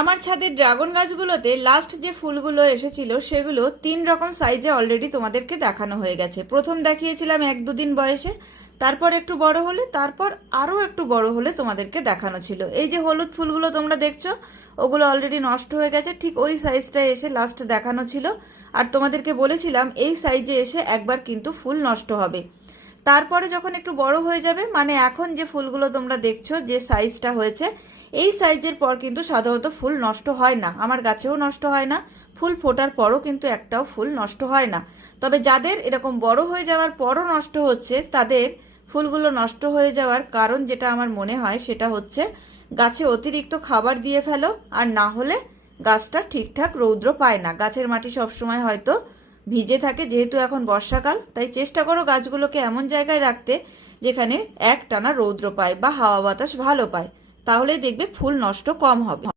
আমার ছাদের ড্রাগন গাছগুলোতে লাস্ট যে ফুলগুলো এসেছিল সেগুলো 3 রকম সাইজে অলরেডি তোমাদেরকে দেখানো হয়ে গেছে। প্রথম দেখিয়েছিলাম 1-2 দিন বয়সে, তারপর একটু বড় হলে, তারপর আরও একটু বড় হলে তোমাদেরকে দেখানো ছিল। এই যে হলুদ ফুলগুলো তোমরা দেখছো, ওগুলো অলরেডি নষ্ট হয়ে গেছে। ঠিক ওই সাইজটায় এসে লাস্ট দেখানো ছিল, আর তোমাদেরকে বলেছিলাম এই সাইজে এসে একবার কিন্তু ফুল নষ্ট হবে। তারপরে যখন একটু বড় হয়ে যাবে, মানে এখন যে ফুলগুলো তোমরা দেখছো যে সাইজটা হয়েছে, এই সাইজের পর কিন্তু সাধারণত ফুল নষ্ট হয় না, আমার গাছেও নষ্ট হয় না। ফুল ফোটার পরও কিন্তু একটাও ফুল নষ্ট হয় না। তবে যাদের এরকম বড় হয়ে যাওয়ার পরও নষ্ট হচ্ছে, তাদের ফুলগুলো নষ্ট হয়ে যাওয়ার কারণ যেটা আমার মনে হয় সেটা হচ্ছে গাছে অতিরিক্ত খাবার দিয়ে ফেলো, আর না হলে গাছটা ঠিকঠাক রৌদ্র পায় না। গাছের মাটি সবসময় হয়তো ভিজে থাকে, যেহেতু এখন বর্ষাকাল, তাই চেষ্টা করো গাছগুলোকে এমন জায়গায় রাখতে যেখানে একটানা রৌদ্র পায় বা হাওয়া বাতাস ভালো পায়, তাহলে দেখবে ফুল নষ্ট কম হবে।